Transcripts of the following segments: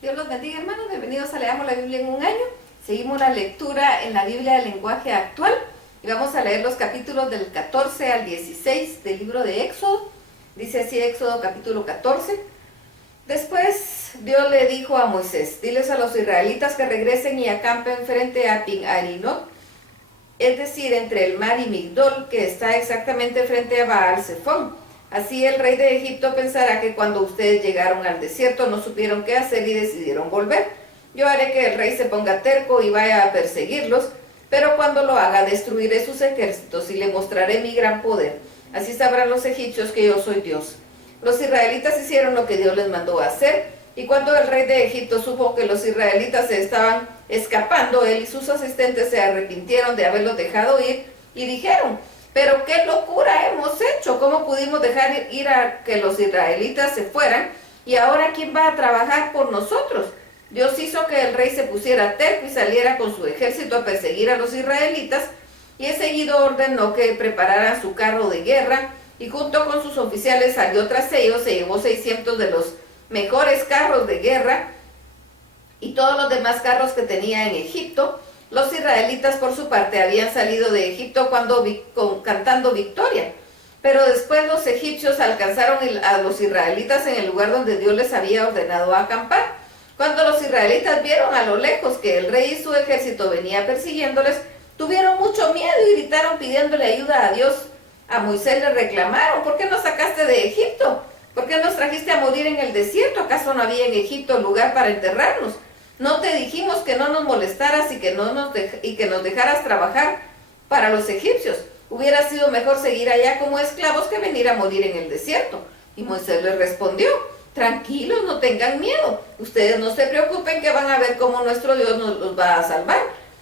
Dios los bendiga, hermanos. Bienvenidos a Leamos la Biblia en un año. Seguimos la lectura en la Biblia del lenguaje actual y vamos a leer los capítulos del 14 al 16 del libro de Éxodo. Dice así Éxodo capítulo 14. Después Dios le dijo a Moisés: diles a los israelitas que regresen y acampen frente a Pin-Harinot, es decir, entre el mar y Migdol, que está exactamente frente a Baal-Zephón. Así el rey de Egipto pensará que cuando ustedes llegaron al desierto no supieron qué hacer y decidieron volver. Yo haré que el rey se ponga terco y vaya a perseguirlos, pero cuando lo haga destruiré sus ejércitos y le mostraré mi gran poder. Así sabrán los egipcios que yo soy Dios. Los israelitas hicieron lo que Dios les mandó hacer, y cuando el rey de Egipto supo que los israelitas se estaban escapando, él y sus asistentes se arrepintieron de haberlos dejado ir y dijeron: pero qué locura hemos hecho, ¿cómo pudimos dejar ir a que los israelitas se fueran? Y ahora ¿quién va a trabajar por nosotros? Dios hizo que el rey se pusiera terco y saliera con su ejército a perseguir a los israelitas, y enseguida ordenó que prepararan su carro de guerra, y junto con sus oficiales salió tras ellos, se llevó 600 de los mejores carros de guerra y todos los demás carros que tenía en Egipto. Los israelitas por su parte habían salido de Egipto cantando victoria, pero después los egipcios alcanzaron a los israelitas en el lugar donde Dios les había ordenado acampar. Cuando los israelitas vieron a lo lejos que el rey y su ejército venía persiguiéndoles, tuvieron mucho miedo y gritaron pidiéndole ayuda a Dios. A Moisés le reclamaron: ¿por qué nos sacaste de Egipto? ¿Por qué nos trajiste a morir en el desierto? ¿Acaso no había en Egipto lugar para enterrarnos? ¿No te dijimos que no nos molestaras y que nos dejaras trabajar para los egipcios? Hubiera sido mejor seguir allá como esclavos que venir a morir en el desierto. Y Moisés les respondió: tranquilos, no tengan miedo. Ustedes no se preocupen, que van a ver cómo nuestro Dios nos los va a salvar.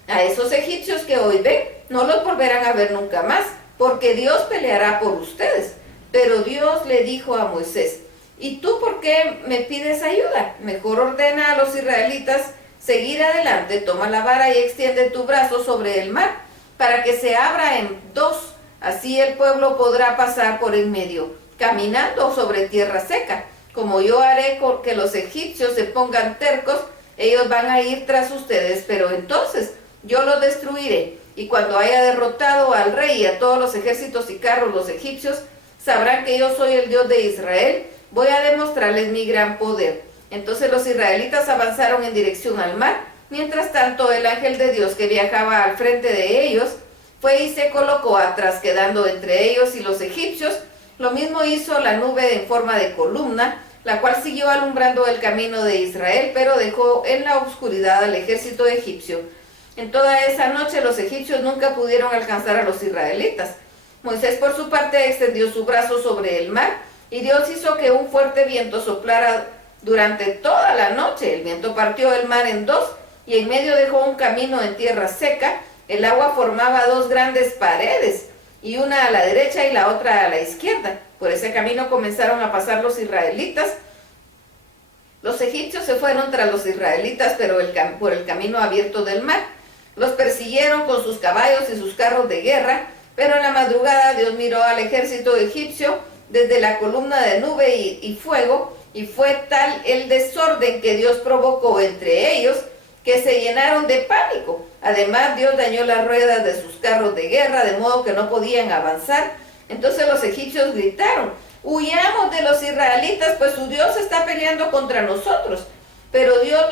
A esos egipcios que hoy ven, no los volverán a ver nunca más, porque Dios peleará por ustedes. Pero Dios le dijo a Moisés: ¿y tú por qué me pides ayuda? Mejor ordena a los israelitas seguir adelante, toma la vara y extiende tu brazo sobre el mar, para que se abra en dos. Así el pueblo podrá pasar por en medio, caminando sobre tierra seca. Como yo haré que los egipcios se pongan tercos, ellos van a ir tras ustedes, pero entonces yo los destruiré. Y cuando haya derrotado al rey y a todos los ejércitos y carros los egipcios, sabrán que yo soy el Dios de Israel. Voy a demostrarles mi gran poder. Entonces los israelitas avanzaron en dirección al mar. Mientras tanto, el ángel de Dios que viajaba al frente de ellos fue y se colocó atrás, quedando entre ellos y los egipcios. Lo mismo hizo la nube en forma de columna, la cual siguió alumbrando el camino de Israel, pero dejó en la oscuridad al ejército egipcio. En toda esa noche los egipcios nunca pudieron alcanzar a los israelitas. Moisés por su parte extendió su brazo sobre el mar, y Dios hizo que un fuerte viento soplara durante toda la noche. El viento partió el mar en dos, y en medio dejó un camino en tierra seca. El agua formaba dos grandes paredes, y una a la derecha y la otra a la izquierda. Por ese camino comenzaron a pasar los israelitas. Los egipcios se fueron tras los israelitas, pero por el camino abierto del mar. Los persiguieron con sus caballos y sus carros de guerra, pero en la madrugada Dios miró al ejército egipcio desde la columna de nube y fuego, y fue tal el desorden que Dios provocó entre ellos que se llenaron de pánico. Además, Dios dañó las ruedas de sus carros de guerra, de modo que no podían avanzar. Entonces los egipcios gritaron: huyamos de los israelitas, pues su Dios está peleando contra nosotros. Pero Dios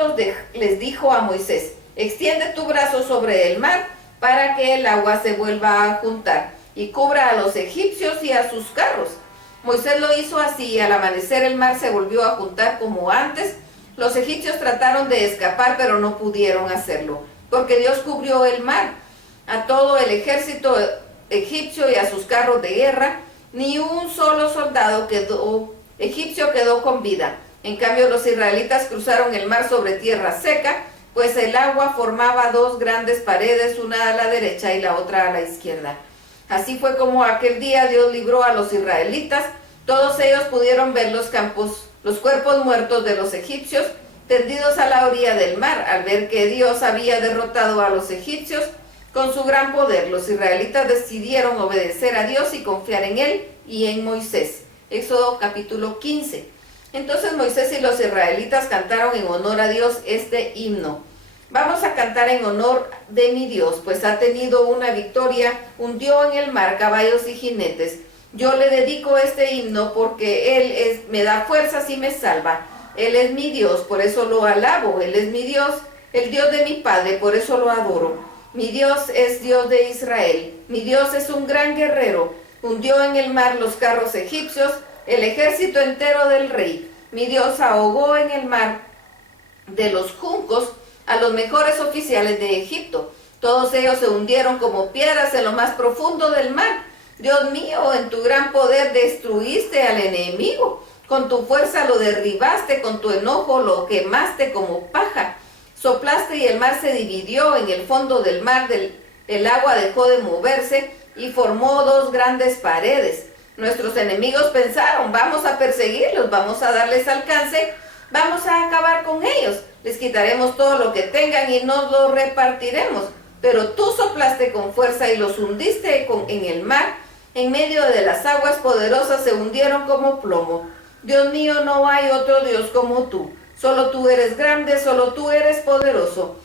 les dijo a Moisés: extiende tu brazo sobre el mar, para que el agua se vuelva a juntar y cubra a los egipcios y a sus carros. Moisés lo hizo así, y al amanecer el mar se volvió a juntar como antes. Los egipcios trataron de escapar, pero no pudieron hacerlo, porque Dios cubrió el mar. A todo el ejército egipcio y a sus carros de guerra, ni un solo soldado egipcio quedó con vida. En cambio, los israelitas cruzaron el mar sobre tierra seca, pues el agua formaba dos grandes paredes, una a la derecha y la otra a la izquierda. Así fue como aquel día Dios libró a los israelitas. Todos ellos pudieron ver los cuerpos muertos de los egipcios tendidos a la orilla del mar. Al ver que Dios había derrotado a los egipcios con su gran poder, los israelitas decidieron obedecer a Dios y confiar en Él y en Moisés. Éxodo capítulo 15. Entonces Moisés y los israelitas cantaron en honor a Dios este himno. Vamos a cantar en honor de mi Dios, pues ha tenido una victoria, hundió en el mar caballos y jinetes. Yo le dedico este himno porque Él me da fuerzas y me salva. Él es mi Dios, por eso lo alabo. Él es mi Dios, el Dios de mi Padre, por eso lo adoro. Mi Dios es Dios de Israel. Mi Dios es un gran guerrero. Hundió en el mar los carros egipcios, el ejército entero del rey. Mi Dios ahogó en el mar de los juncos a los mejores oficiales de Egipto. Todos ellos se hundieron como piedras en lo más profundo del mar. Dios mío, en tu gran poder destruiste al enemigo. Con tu fuerza lo derribaste, con tu enojo lo quemaste como paja. Soplaste y el mar se dividió. En el fondo del mar el agua dejó de moverse y formó dos grandes paredes. Nuestros enemigos pensaron, vamos a perseguirlos, vamos a darles alcance, vamos a acabar con ellos. Les quitaremos todo lo que tengan y nos lo repartiremos. Pero tú soplaste con fuerza y los hundiste en el mar. En medio de las aguas poderosas se hundieron como plomo. Dios mío, no hay otro Dios como tú. Solo tú eres grande, solo tú eres poderoso.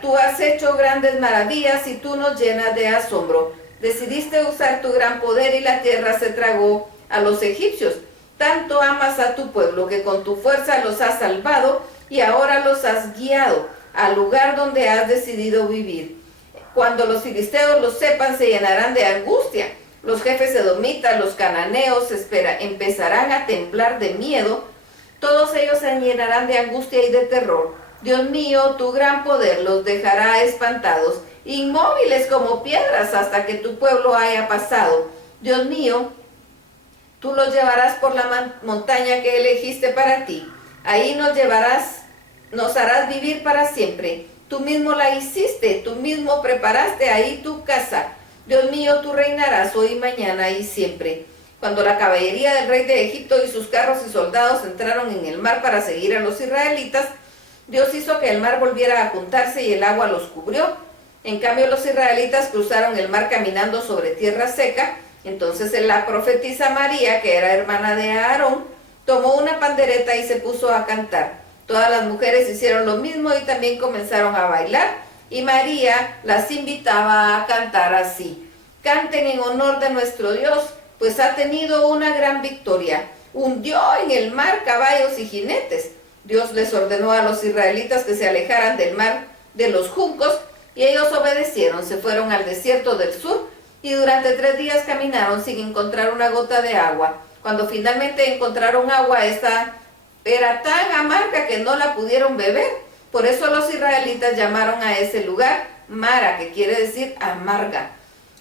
Tú has hecho grandes maravillas y tú nos llenas de asombro. Decidiste usar tu gran poder y la tierra se tragó a los egipcios. Tanto amas a tu pueblo que con tu fuerza los has salvado y ahora los has guiado al lugar donde has decidido vivir. Cuando los filisteos lo sepan, se llenarán de angustia. Los jefes edomitas, los cananeos, empezarán a temblar de miedo. Todos ellos se llenarán de angustia y de terror. Dios mío, tu gran poder los dejará espantados, inmóviles como piedras hasta que tu pueblo haya pasado. Dios mío, tú los llevarás por la montaña que elegiste para ti. Ahí nos harás vivir para siempre. Tú mismo la hiciste, tú mismo preparaste ahí tu casa. Dios mío, tú reinarás hoy, mañana y siempre. Cuando la caballería del rey de Egipto y sus carros y soldados entraron en el mar para seguir a los israelitas, Dios hizo que el mar volviera a juntarse y el agua los cubrió. En cambio, los israelitas cruzaron el mar caminando sobre tierra seca. Entonces la profetisa María, que era hermana de Aarón, tomó una pandereta y se puso a cantar. Todas las mujeres hicieron lo mismo y también comenzaron a bailar. Y María las invitaba a cantar así: canten en honor de nuestro Dios, pues ha tenido una gran victoria. Hundió en el mar caballos y jinetes. Dios les ordenó a los israelitas que se alejaran del mar de los juncos, y ellos obedecieron. Se fueron al desierto del sur, y durante 3 días caminaron sin encontrar una gota de agua. Cuando finalmente encontraron agua, esta era tan amarga que no la pudieron beber. Por eso los israelitas llamaron a ese lugar Mara, que quiere decir amarga.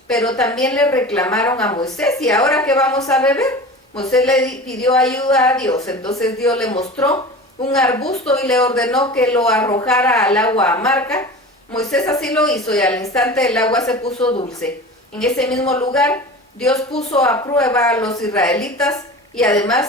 Pero también le reclamaron a Moisés: ¿y ahora qué vamos a beber? Moisés le pidió ayuda a Dios. Entonces Dios le mostró un arbusto y le ordenó que lo arrojara al agua amarga. Moisés así lo hizo y al instante el agua se puso dulce. En ese mismo lugar Dios puso a prueba a los israelitas y además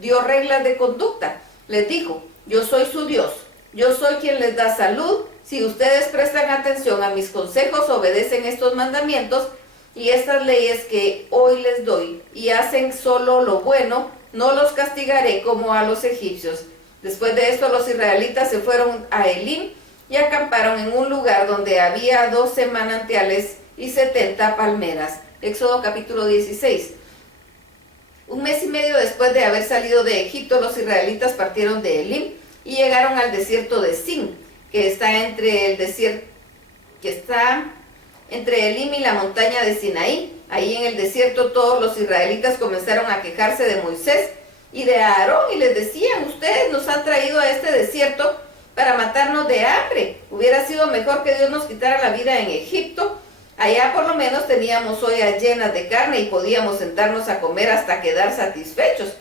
dio reglas de conducta. Les dijo: yo soy su Dios, yo soy quien les da salud. Si ustedes prestan atención a mis consejos, obedecen estos mandamientos y estas leyes que hoy les doy y hacen solo lo bueno, no los castigaré como a los egipcios. Después de esto los israelitas se fueron a Elim y acamparon en un lugar donde había 12 manantiales y 70 palmeras. Éxodo capítulo 16. 1 mes y medio después de haber salido de Egipto, los israelitas partieron de Elim y llegaron al desierto de Sin, que está entre Elim y la montaña de Sinaí. Ahí en el desierto todos los israelitas comenzaron a quejarse de Moisés y de Aarón y les decían: ustedes nos han traído a este desierto para matarnos de hambre. Hubiera sido mejor que Dios nos quitara la vida en Egipto. Allá por lo menos teníamos ollas llenas de carne y podíamos sentarnos a comer hasta quedar satisfechos.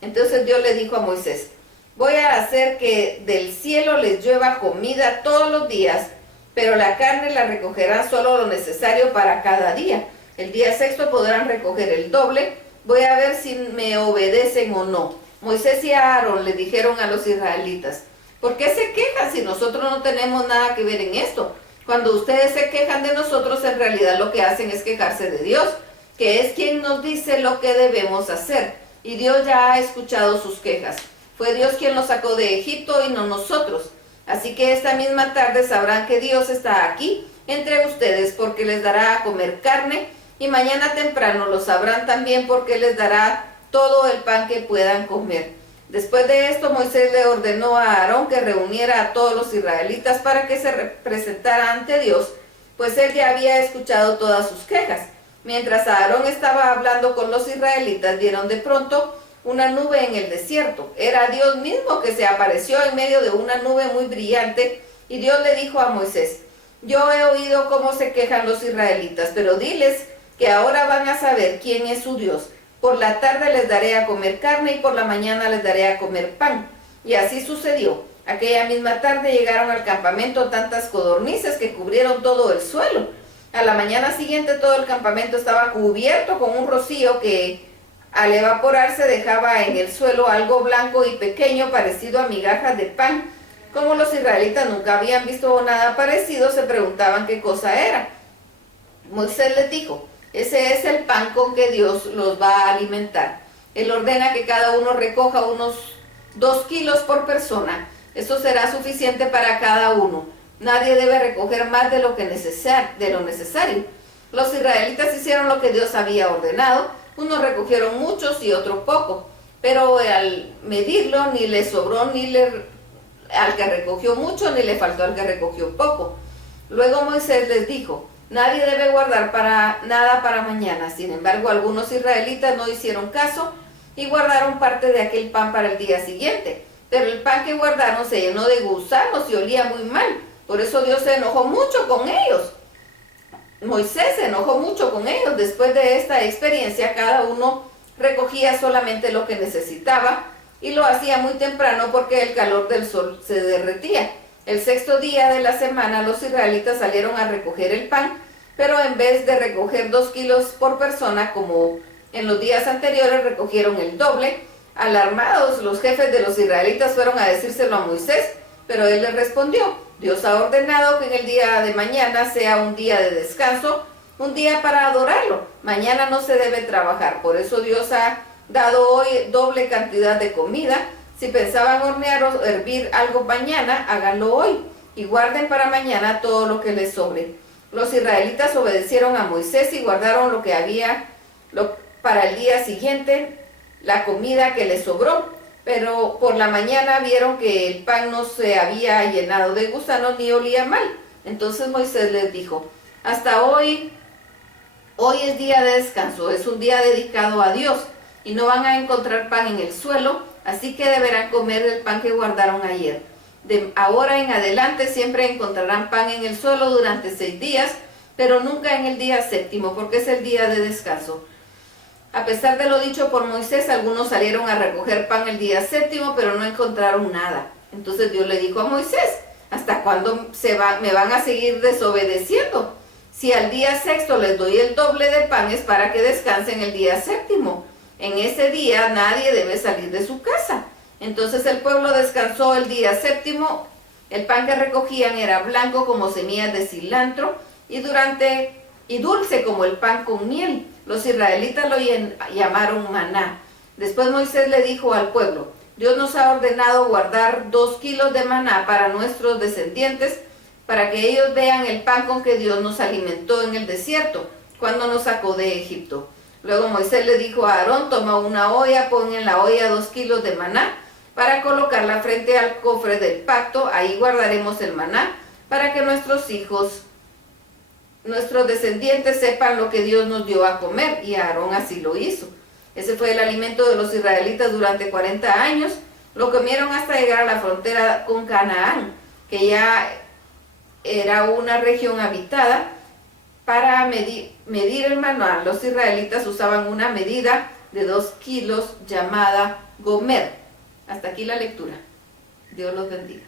Entonces Dios le dijo a Moisés: voy a hacer que del cielo les llueva comida todos los días, pero la carne la recogerán solo lo necesario para cada día. El día sexto podrán recoger el doble. Voy a ver si me obedecen o no. Moisés y Aarón le dijeron a los israelitas: ¿por qué se quejan si nosotros no tenemos nada que ver en esto? Cuando ustedes se quejan de nosotros, en realidad lo que hacen es quejarse de Dios, que es quien nos dice lo que debemos hacer. Y Dios ya ha escuchado sus quejas. Fue Dios quien los sacó de Egipto y no nosotros. Así que esta misma tarde sabrán que Dios está aquí entre ustedes, porque les dará a comer carne, y mañana temprano lo sabrán también, porque les dará todo el pan que puedan comer. Después de esto, Moisés le ordenó a Aarón que reuniera a todos los israelitas para que se presentara ante Dios, pues él ya había escuchado todas sus quejas. Mientras Aarón estaba hablando con los israelitas, vieron de pronto una nube en el desierto. Era Dios mismo que se apareció en medio de una nube muy brillante, y Dios le dijo a Moisés: yo he oído cómo se quejan los israelitas, pero diles que ahora van a saber quién es su Dios. Por la tarde les daré a comer carne y por la mañana les daré a comer pan. Y así sucedió. Aquella misma tarde llegaron al campamento tantas codornices que cubrieron todo el suelo. A la mañana siguiente todo el campamento estaba cubierto con un rocío que al evaporarse dejaba en el suelo algo blanco y pequeño parecido a migajas de pan. Como los israelitas nunca habían visto nada parecido, se preguntaban qué cosa era. Moisés les dijo: ese es el pan con que Dios los va a alimentar. Él ordena que cada uno recoja unos 2 kilos por persona. Eso será suficiente para cada uno. Nadie debe recoger más de lo necesario. Los israelitas hicieron lo que Dios había ordenado. Unos recogieron muchos y otros poco. Pero al medirlo, ni le sobró al que recogió mucho, ni le faltó al que recogió poco. Luego Moisés les dijo: nadie debe guardar nada para mañana. Sin embargo, algunos israelitas no hicieron caso y guardaron parte de aquel pan para el día siguiente. Pero el pan que guardaron se llenó de gusanos y olía muy mal. Por eso Dios se enojó mucho con ellos. Moisés se enojó mucho con ellos. Después de esta experiencia, cada uno recogía solamente lo que necesitaba, y lo hacía muy temprano porque el calor del sol se derretía. El 6º día de la semana los israelitas salieron a recoger el pan, pero en vez de recoger 2 kilos por persona como en los días anteriores, recogieron el doble. Alarmados, los jefes de los israelitas fueron a decírselo a Moisés, pero él les respondió: Dios ha ordenado que en el día de mañana sea un día de descanso, un día para adorarlo. Mañana no se debe trabajar, por eso Dios ha dado hoy doble cantidad de comida. Si pensaban hornear o hervir algo mañana, háganlo hoy y guarden para mañana todo lo que les sobre. Los israelitas obedecieron a Moisés y guardaron lo que había para el día siguiente, la comida que les sobró. Pero por la mañana vieron que el pan no se había llenado de gusanos ni olía mal. Entonces Moisés les dijo: hasta hoy es día de descanso, es un día dedicado a Dios, y no van a encontrar pan en el suelo, así que deberán comer el pan que guardaron ayer. De ahora en adelante siempre encontrarán pan en el suelo durante 6 días, pero nunca en el día 7º, porque es el día de descanso. A pesar de lo dicho por Moisés, algunos salieron a recoger pan el día 7º, pero no encontraron nada. Entonces Dios le dijo a Moisés: ¿hasta cuándo me van a seguir desobedeciendo? Si al día 6º les doy el doble de pan, es para que descansen el día 7º. En ese día nadie debe salir de su casa. Entonces el pueblo descansó el día 7º. El pan que recogían era blanco como semillas de cilantro y dulce como el pan con miel. Los israelitas lo llamaron maná. Después Moisés le dijo al pueblo: Dios nos ha ordenado guardar 2 kilos de maná para nuestros descendientes, para que ellos vean el pan con que Dios nos alimentó en el desierto, cuando nos sacó de Egipto. Luego Moisés le dijo a Aarón: toma una olla, pon en la olla 2 kilos de maná, para colocarla frente al cofre del pacto. Ahí guardaremos el maná, para que nuestros descendientes sepan lo que Dios nos dio a comer. Y Aarón así lo hizo. Ese fue el alimento de los israelitas durante 40 años. Lo comieron hasta llegar a la frontera con Canaán, que ya era una región habitada. Para medir el maná, los israelitas usaban una medida de 2 kilos llamada gomer. Hasta aquí la lectura. Dios los bendiga.